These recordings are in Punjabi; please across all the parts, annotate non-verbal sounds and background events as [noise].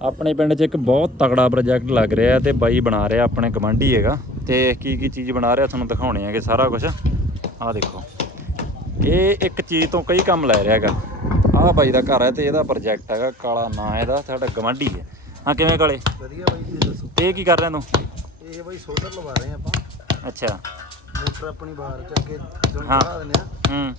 ਆਪਣੇ ਪਿੰਡ 'ਚ ਇੱਕ ਬਹੁਤ ਤਗੜਾ ਪ੍ਰੋਜੈਕਟ ਲੱਗ ਰਿਹਾ ਤੇ ਬਾਈ ਬਣਾ ਰਿਹਾ ਆਪਣੇ ਗਵਾਂਢੀ ਹੈਗਾ। ਤੇ ਕੀ ਕੀ ਚੀਜ਼ ਬਣਾ ਰਿਹਾ ਤੁਹਾਨੂੰ ਦਿਖਾਉਣੇ ਹੈਗੇ ਸਾਰਾ ਕੁਝ ਆਹ ਦੇਖੋ। ਇਹ ਇੱਕ ਚੀਜ਼ ਤੋਂ ਕਈ ਕੰਮ ਲੈ ਰਿਹਾ ਹੈਗਾ। ਆਹ ਬਾਈ ਦਾ ਘਰ ਹੈ ਤੇ ਇਹਦਾ ਪ੍ਰੋਜੈਕਟ ਹੈਗਾ ਕਾਲਾ ਨਾਂ ਇਹਦਾ ਸਾਡਾ ਗਵਾਂਢੀ ਹੈ। ਹਾਂ ਕਿਵੇਂ ਕਾਲੇ? ਵਧੀਆ ਬਾਈ ਜੀ ਦੱਸੋ। ਇਹ ਕੀ ਕਰ ਰਿਹਾ ਤੂੰ? ਇਹ ਬਾਈ ਸੋਲਰ ਲਵਾ ਰਹੇ ਆਪਾਂ। ਅੱਛਾ। ਮੋਟਰ ਆਪਣੀ ਬਾਹਰ ਚ ਅੱਗੇ ਤੁਹਾਨੂੰ ਹਾਂ। ਦਿਖਾ ਦਿੰਦੇ ਆ ਹੂੰ।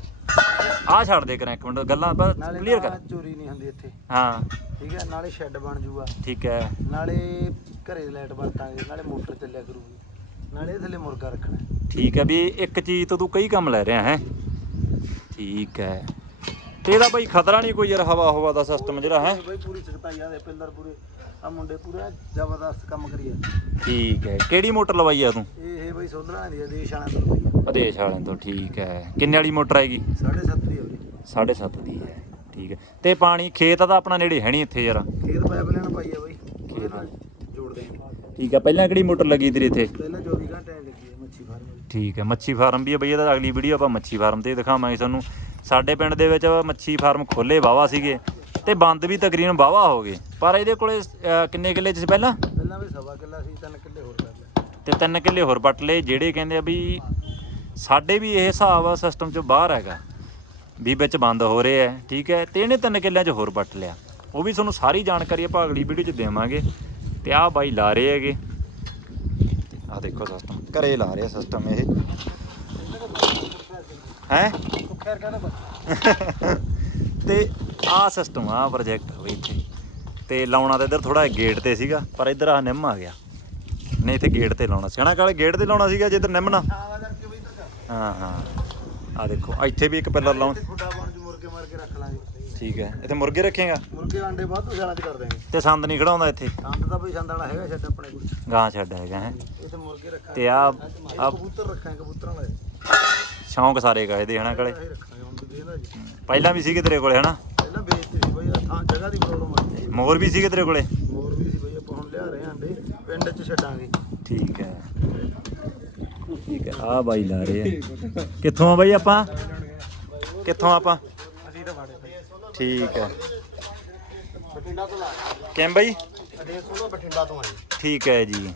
ਆਹ ਛੱਡ ਦੇ ਕਰਾਂ ਇੱਕ ਮਿੰਟ ਗੱਲਾਂ ਬਸ ਕਲੀਅਰ ਕਰ। ਚੋਰੀ ਨਹੀਂ ਹੁੰਦੀ ਇੱਥੇ। ਹਾਂ। ਠੀਕ ਹੈ ਨਾਲੇ ਸ਼ੈੱਡ ਬਣ ਜੂਗਾ। ਠੀਕ ਹੈ। ਨਾਲੇ ਘਰੇ ਲਾਈਟ ਵਰਤਾਂਗੇ ਨਾਲੇ ਮੋਟਰ ਚੱਲਿਆ ਕਰੂਗੀ। ਨਾਲੇ ਥੱਲੇ ਮੁਰਗਾ ਰੱਖਣਾ। ਠੀਕ ਹੈ ਵੀ ਇੱਕ ਚੀਜ਼ ਤੋਂ ਤੂੰ ਕਈ ਕੰਮ ਲੈ ਰਿਹਾ ਹੈ। ਠੀਕ ਹੈ। ਤੇ ਇਹਦਾ ਬਈ ਖਤਰਾ ਨਹੀਂ ਕੋਈ ਯਾਰ ਹਵਾ ਹਵਾ ਦਾ ਸਿਸਟਮ ਜਿਹੜਾ ਹੈ। ਬਾਈ ਪੂਰੀ ਸਖਤਾਈ ਆ ਦੇ ਪਿੱਲਰ ਪੂਰੇ। ਆ ਮੁੰਡੇ ਪੂਰਾ ਜ਼ਬਰਦਸਤ ਕੰਮ ਕਰੀਏ ਠੀਕ ਹੈ। ਕਿਹੜੀ ਮੋਟਰ ਲਵਾਈ ਆ ਤੂੰ? ਇਹ ਇਹ ਬਾਈ ਸੋਲਰਾਂ ਦੀ ਆ ਦੇਸ਼ ਆਣਾ ਤੋਂ ਰੁਪਈਆ ਵਿਦੇਸ਼ ਵਾਲਿਆਂ ਤੋਂ ਠੀਕ ਹੈ। ਕਿੰਨੇ ਵਾਲੀ ਮੋਟਰ ਆਏਗੀ? 7.5 ਦੀ ਹੋਵੇ 7.5 ਦੀ ਹੈ ਠੀਕ ਹੈ। ਤੇ ਪਾਣੀ ਖੇਤ ਦਾ ਆਪਣਾ ਨੇੜੇ ਹੈ ਨਹੀਂ ਇੱਥੇ ਯਾਰ? ਖੇਤ ਪਾਇਪ ਲੈਣ ਪਾਈ ਆ ਬਾਈ। ਉਹਦੇ। ਨਾਲ ਜੋੜਦੇ ਆ। ਠੀਕ ਹੈ ਪਹਿਲਾਂ ਕਿਹੜੀ ਮੋਟਰ ਲੱਗੀ ਤੇਰੇ ਇੱਥੇ? ਪਹਿਲਾਂ 24 ਘੰਟੇ ਲੱਗੀ ਹੈ ਮੱਛੀ ਫਾਰਮ ਠੀਕ ਹੈ ਮੱਛੀ ਫਾਰਮ ਵੀ ਹੈ ਬਈ ਇਹਦਾ ਅਗਲੀ ਵੀਡੀਓ ਆਪਾਂ ਮੱਛੀ ਫਾਰਮ ਤੇ ਦਿਖਾਵਾਂਗੇ ਤੁਹਾਨੂੰ। ਸਾਡੇ ਪਿੰਡ ਦੇ ਵਿੱਚ ਮੱਛੀ ਫਾਰਮ ਖੋਲੇ ਵਾਵਾ ਸੀਗੇ। ਤੇ ਬੰਦ ਵੀ ਤਕਰੀਬਨ ਵਾਵਾ ਹੋ ਗਏ ਪਰ ਇਹਦੇ ਕੋਲੇ ਅਹ, ਕਿੰਨੇ ਕਿੱਲੇ ਸੀ ਪਹਿਲਾਂ? ਪਹਿਲਾਂ ਵੀ ਸਵਾ ਕਿੱਲਾ ਸੀ ਤਿੰਨ ਕਿੱਲੇ ਹੋਰ ਕਰ ਤੇ ਤਿੰਨ ਕਿੱਲੇ ਹੋਰ ਪੱਟ ਲਏ ਜਿਹੜੇ ਕਹਿੰਦੇ ਆ ਵੀ ਸਾਡੇ ਵੀ ਇਹ ਹਿਸਾਬ ਆ ਸਿਸਟਮ ਚੋਂ ਬਾਹਰ ਹੈਗਾ ਵੀ ਵਿੱਚ ਬੰਦ ਹੋ ਰਹੇ ਆ ਠੀਕ ਹੈ ਤੇ ਇਹਨੇ ਤਿੰਨ ਕਿੱਲਿਆਂ ਚ ਹੋਰ ਪੱਟ ਲਿਆ। ਉਹ ਵੀ ਤੁਹਾਨੂੰ ਸਾਰੀ ਜਾਣਕਾਰੀ ਆਪਾਂ ਅਗਲੀ ਵੀਡੀਓ ਚ ਦੇਵਾਂਗੇ। ਤੇ ਆਹ ਬਾਈ ਲਾ ਰਹੇ ਹੈਗੇ। ਆਹ ਦੇਖੋ ਸਿਸਟਮ ਘਰੇ ਲਾ ਰਿਹਾ ਸਿਸਟਮ ਇਹ। ਹੈ? ਕਹਿੰਦਾ ਬਸ। [laughs] ਤੇ ਆਹ ਸਿਸਟਮ ਆ ਪ੍ਰੋਜੈਕਟ ਹੋਈ ਇੱਥੇ। ਤੇ ਲਾਉਣਾ ਤਾਂ ਇੱਧਰ ਥੋੜਾ ਗੇਟ ਤੇ ਸੀਗਾ ਪਰ ਇੱਧਰ ਆ ਨਿੰਮ ਆ ਗਿਆ। ਨਹੀਂ ਇੱਥੇ ਗੇਟ ਤੇ ਲਾਉਣਾ ਸੀ। ਹਨਾ ਕਾਲੇ ਗੇਟ ਤੇ ਲਾਉਣਾ ਸੀਗਾ ਜਿੱਧਰ ਨਿੰਮ ਨਾ? ਹਾਂ ਹਾਂ ਆ ਦੇਖੋ ਇੱਥੇ ਵੀ ਇੱਕ ਪਿੱਲਰ ਲਾਉਣ ਠੀਕ ਹੈ ਇੱਥੇ ਮੁਰਗੇ ਰੱਖੇਗਾ? ਮੁਰਗੇ ਆਂਡੇ ਵਾਧੂ ਸਾਲਾਂ ਚ ਕਰ ਦੇਂਗੇ ਤੇ ਸੰਦ ਨਹੀਂ ਖੜਾਉਂਦਾ ਇੱਥੇ? ਸੰਦ ਦਾ ਬਈ ਸੰਦ ਵਾਲਾ ਹੈਗਾ ਛੱਡ ਆਪਣੇ ਕੋਲ। ਗਾਂ ਛੱਡ ਹੈਗਾ ਹੈ। ਤੇ ਮੁਰਗੇ ਰੱਖਾਂਗੇ। ਤੇ ਆ ਆ ਕਬੂਤਰ ਰੱਖਾਂਗੇ ਕਬੂਤਰਾਂ ਵਾਲੇ। ਸ਼ੌਂਕ ਸਾਰੇ ਗਏ ਦੇ ਹਨਾ ਕਾਲੇ? ਇਹਦਾ ਜੀ ਪਹਿਲਾਂ ਵੀ ਸੀਗੇ ਤੇਰੇ ਕੋਲੇ ਹਨਾ? ਪਹਿਲਾਂ ਵੇਚਦੇ ਸੀ ਬਈ ਆਹ ਥਾਂ ਜਗ੍ਹਾ ਦੀ ਪ੍ਰੋਬਲਮ ਆ ਗਈ ਮੋਰ ਵੀ ਸੀਗੇ ਤੇਰੇ ਕੋਲੇ? ਹੋਰ ਵੀ ਸੀ ਬਈ ਆਪਾਂ ਹੁਣ ਲਿਆ ਰਹੇ ਆਂ ਪਿੰਡ ਚ ਛੱਡਾਂਗੇ। ਠੀਕ ਹੈ। ਠੀਕ ਹੈ। ਆ ਬਾਈ ਲਾ ਰਹੇ ਆ। ਕਿੱਥੋਂ ਆ ਬਾਈ ਆਪਾਂ? ਕਿੱਥੋਂ ਆਪਾਂ? ਅਸੀਂ ਤਾਂ ਫਾੜੇ ਠੀਕ ਹੈ। ਬਠਿੰਡਾ ਤੋਂ ਲਾ ਕਿਵੇਂ ਬਾਈ? ਅਡੇ ਸੋਲਾ ਬਠਿੰਡਾ ਤੋਂ ਆਏ ਠੀਕ ਹੈ ਜੀ।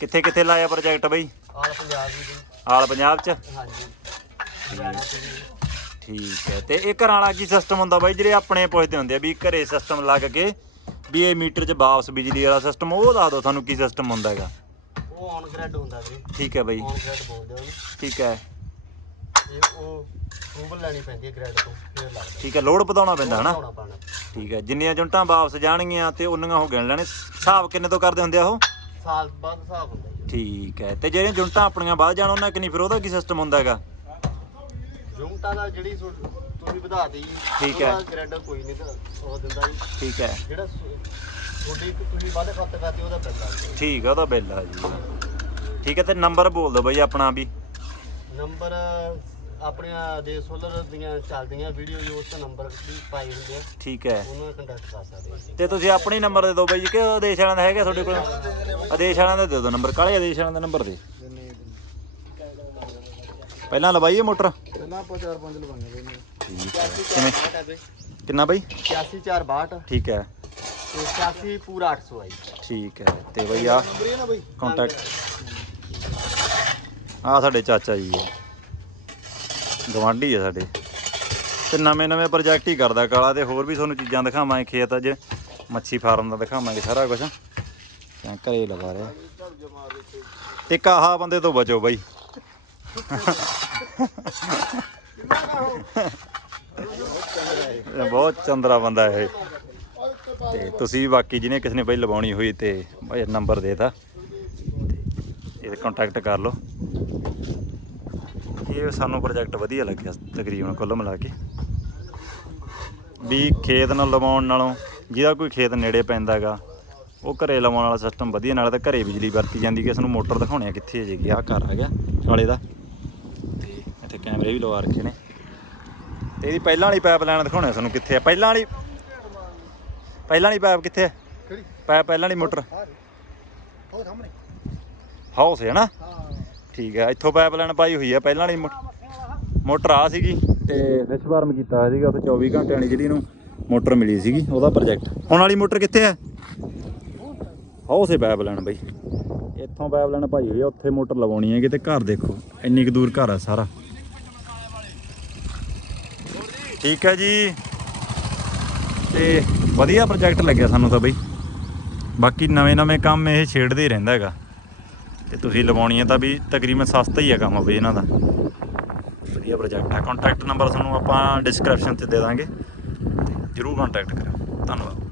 ਕਿੱਥੇ ਕਿੱਥੇ ਲਾਇਆ ਪ੍ਰੋਜੈਕਟ ਬਾਈ? ਆਲ ਪੰਜਾਬ ਦੀ ਜੀ। ਆਲ ਪੰਜਾਬ ਚ? ਹਾਂਜੀ। ਠੀਕ ਹੈ ਤੇ ਇਹ ਘਰਾਂ ਵਾਲਾ ਕੀ ਸਿਸਟਮ ਹੁੰਦਾ ਬਾਈ ਜਿਹੜੇ ਆਪਣੇ ਪੁੱਛਦੇ ਹੁੰਦੇ ਆ ਵੀ ਘਰੇ ਸਿਸਟਮ ਲੱਗ ਕੇ ਵੀ ਇਹ ਮੀਟਰ 'ਚ ਵਾਪਸ ਬਿਜਲੀ ਵਾਲਾ ਸਿਸਟਮ ਉਹ ਦੱਸ ਦਿਓ ਤੁਹਾਨੂੰ ਕੀ ਸਿਸਟਮ ਹੁੰਦਾ ਹੈਗਾ। ਉਹ ਔਨ ਗ੍ਰੈਡ ਹੁੰਦਾ ਵੀਰੇ ਠੀਕ ਹੈ ਬਾਈ। ਔਨ ਗ੍ਰੈਡ ਬੋਲਦੇ ਉਹਨੂੰ। ਠੀਕ ਹੈ। ਇਹ ਉਹ ਅਪਰੂਵਲ ਲੈਣੀ ਪੈਂਦੀ ਹੈ ਗ੍ਰੈਡ ਤੋਂ ਫਿਰ ਲੱਗਦਾ। ਠੀਕ ਹੈ ਲੋਡ ਵਧਾਉਣਾ ਪੈਂਦਾ ਹਨਾ? ਪੈਣਾ। ਠੀਕ ਹੈ ਜਿੰਨੀਆਂ ਜੁੰਟਾਂ ਵਾਪਸ ਜਾਣਗੀਆਂ ਤੇ ਉਨੀਆਂ ਉਹ ਗਿਣ ਲੈਣੇ। ਹਿਸਾਬ ਕਿੰਨੇ ਤੋਂ ਕਰਦੇ ਹੁੰਦੇ ਆ ਉਹ? ਸਾਲ ਬਾਅਦ ਹਿਸਾਬ ਹੁੰਦਾ ਜੀ। ਠੀਕ ਹੈ ਤੇ ਜਿਹੜੀਆਂ ਜੁੰਟਾਂ ਆਪਣੀਆਂ ਵੱਧ ਜਾਣ ਉਹਨਾਂ ਕਿੰਨੀ ਫਿਰ ਉਹਦਾ ਕੀ ਸਿਸਟਮ ਹੁੰਦਾ ਹੈਗਾ? ਜੁਮਟਾ ਦਾ ਜਿਹੜੀ ਤੁ- ਤੁਸੀਂ ਵਧਾਤੀ ਠੀਕ ਹੈ। ਗ੍ਰੈਡ ਕੋਈ ਨਹੀਂ ਤਾਂ ਉਹ ਦਿੰਦਾ ਜੀ। ਠੀਕ ਹੈ। ਜਿਹੜਾ ਸੁ- ਤੁਹਾਡੀ ਇੱਕ ਤੁਸੀਂ ਵੱਧ ਖਰਚ ਕਰਤੀ ਉਹਦਾ ਬਿੱਲ ਆ ਜੀ। ਠੀਕ ਹੈ ਉਹਦਾ ਬਿੱਲ ਆ ਜੀ। ਠੀਕ ਹੈ ਤੇ ਨੰਬਰ ਬੋਲ ਦਿਓ ਬਾਈ ਆਪਣਾ ਵੀ। ਨੰਬਰ ਆਪਣੀਆਂ ਦੇ ਸੋਲਰ ਦੀਆਂ ਚੱਲਦੀਆਂ ਵੀਡੀਓ ਜੋ ਉਸ ਨੰਬਰ ਵੀ ਪਾਏ ਹੁੰਦੇ ਆ। ਠੀਕ ਹੈ। ਉਹਨਾਂ ਨਾਲ ਕੰਟੈਕਟ ਕਰ ਸਕਦੇ ਆ ਤੇ ਤੁਸੀਂ ਆਪਣੀ ਨੰਬਰ ਦੇ ਦਿਓ ਬਾਈ ਜੀ ਕਿ ਆਦੇਸ਼ ਵਾਲਿਆਂ ਦਾ ਹੈਗਾ ਤੁਹਾਡੇ ਕੋਲ? ਆਦੇਸ਼ ਵਾਲਿਆਂ ਦਾ ਦੇ ਦਿਓ ਨੰਬਰ ਕਾਲੇ ਆਦੇਸ਼ ਵਾਲਿਆਂ ਦਾ ਨੰਬਰ ਦੇ। ਪਹਿਲਾਂ ਲਵਾਈਏ ਮੋਟਰ? ਪਹਿਲਾਂ ਆਪਾਂ 4-5 ਲਵਾਂਗੇ ਬਈ। ਇਹਨੂੰ। ਠੀਕ ਹੈ। ਕਿਵੇਂ? ਕਿੰਨਾ ਬਾਈ? 8462 ਠੀਕ ਹੈ। ਤੇ 86 ਪੂਰਾ 800 ਆ ਜੀ। ਠੀਕ ਹੈ। ਤੇ ਬਈ ਆ ਨੰਬਰ ਇਹ ਨਾ ਬਈ। ਕੰਟੈਕਟ ਆ ਸਾਡੇ ਚਾਚਾ ਜੀ ਹੈ। ਗਵਾਂਢੀ ਆ ਸਾਡੇ। ਤੇ ਨਵੇਂ ਨਵੇਂ ਪ੍ਰੋਜੈਕਟ ਹੀ ਕਰਦਾ ਕਾਲਾ ਤੇ ਹੋਰ ਵੀ ਤੁਹਾਨੂੰ ਚੀਜ਼ਾਂ ਦਿਖਾਵਾਂਗੇ ਖੇਤ 'ਚ। ਮੱਛੀ ਫਾਰਮ ਦਾ ਦਿਖਾਵਾਂਗੇ ਸਾਰਾ ਕੁਝ ਤਾਂ ਘਰੇ ਲਗਾ ਰਿਹਾ। ਤੇ ਕਾਹਾ ਬੰਦੇ ਤੋਂ ਬਚੋ ਬਾਈ। ਬਹੁਤ ਚੰਦਰਾ ਬੰਦਾ ਇਹ। ਤੇ ਤੁਸੀਂ ਬਾਕੀ ਜਿਹਨੇ ਕਿਸੇ ਨੇ ਬਈ ਲਵਾਉਣੀ ਹੋਈ ਤੇ ਬਾਈ ਨੰਬਰ ਦੇਤਾ ਤੇ। ਇਹ ਕੰਟੈਕਟ ਕਰ ਲਓ। ਇਹ ਸਾਨੂੰ ਪ੍ਰੋਜੈਕਟ ਵਧੀਆ ਲੱਗਿਆ ਤਕਰੀਬਨ ਕੁੱਲ ਮਿਲਾ ਕੇ। ਵੀ ਖੇਤ ਨਾਲ ਲਵਾਉਣ ਨਾਲੋਂ ਜਿਹਦਾ ਕੋਈ ਖੇਤ ਨੇੜੇ ਪੈਂਦਾਗਾ ਉਹ ਘਰੇ ਲਵਾਉਣ ਵਾਲਾ ਸਿਸਟਮ ਵਧੀਆ, ਨਾਲ ਤਾਂ ਘਰੇ ਬਿਜਲੀ ਵਰਤੀ ਜਾਂਦੀ ਕਿ ਇਸ ਨੂੰ ਮੋਟਰ ਦਿਖਾਉਣੇ ਆ ਕਿੱਥੇ ਹੈ ਜੇਗੀ ਆਹ ਘਰ ਆ ਗਿਆ ਕਾਲੇ ਦਾ। ਇੱਥੇ ਕੈਮਰੇ ਵੀ ਲਵਾ ਰੱਖੇ ਨੇ। ਤੇ ਇਹਦੀ ਪਹਿਲਾਂ ਵਾਲੀ ਪਾਈਪ ਲਾਈਨ ਦਿਖਾਉਣੀ ਆ ਤੁਹਾਨੂੰ ਕਿੱਥੇ ਆ। ਪਹਿਲਾਂ ਵਾਲੀ ਪਹਿਲਾਂ ਵਾਲੀ ਪਾਈਪ ਕਿੱਥੇ ਹੈ ਕਿਹੜੀ? ਪਾਈਪ ਪਹਿਲਾਂ ਵਾਲੀ ਮੋਟਰ। ਉਹ ਸਾਹਮਣੇ। ਹਾਊਸ ਹੈ ਨਾ? ਹਾਂ। ਠੀਕ ਹੈ ਇੱਥੋਂ ਪਾਈਪ ਲਾਈਨ ਪਾਈ ਹੋਈ ਹੈ ਪਹਿਲਾਂ ਵਾਲੀ ਮੋਟਰ ਆ ਸੀਗੀ ਤੇ ਫਿਸ਼ ਫਾਰਮ ਕੀਤਾ ਹੋਇਆ ਸੀਗਾ। ਉੱਥੇ 24 ਘੰਟੇ ਵਾਲੀ ਜਿਹੜੀ ਨੂੰ ਮੋਟਰ ਮਿਲੀ ਸੀਗੀ ਉਹਦਾ ਪ੍ਰੋਜੈਕਟ ਹੁਣ ਵਾਲੀ ਮੋਟਰ ਕਿੱਥੇ ਹੈ ਆਓ ਸੇ ਪੈਪ ਲੈਣ ਬਈ। ਇੱਥੋਂ ਪੈਪ ਲੈਣ ਭਾਈ ਹੋਈ ਆ। ਉੱਥੇ ਮੋਟਰ ਲਵਾਉਣੀ ਹੈ ਕਿਤੇ ਘਰ ਦੇਖੋ। ਇੰਨੀ ਕੁ ਦੂਰ ਘਰ ਆ ਸਾਰਾ। ਠੀਕ ਹੈ ਜੀ। ਤੇ ਵਧੀਆ ਪ੍ਰੋਜੈਕਟ ਲੱਗਿਆ ਸਾਨੂੰ ਤਾਂ ਬਈ। ਬਾਕੀ ਨਵੇਂ ਨਵੇਂ ਕੰਮ ਇਹ ਛੇੜਦੇ ਹੀ ਰਹਿੰਦਾ ਹੈਗਾ। ਤੇ ਤੁਸੀਂ ਲਵਾਉਣੀ ਹੈ ਤਾਂ ਵੀ ਤਕਰੀਬਨ ਸਸਤਾ ਹੀ ਹੈ ਕੰਮ ਬਈ ਇਹਨਾਂ ਦਾ। ਵਧੀਆ ਪ੍ਰੋਜੈਕਟ ਹੈ। ਕੰਟੈਕਟ ਨੰਬਰ ਤੁਹਾਨੂੰ ਆਪਾਂ ਡਿਸਕ੍ਰਿਪਸ਼ਨ 'ਤੇ ਦੇ ਦਾਂਗੇ। ਤੇ ਜਰੂਰ ਕੰਟੈਕਟ ਕਰਿਓ। ਧੰਨਵਾਦ।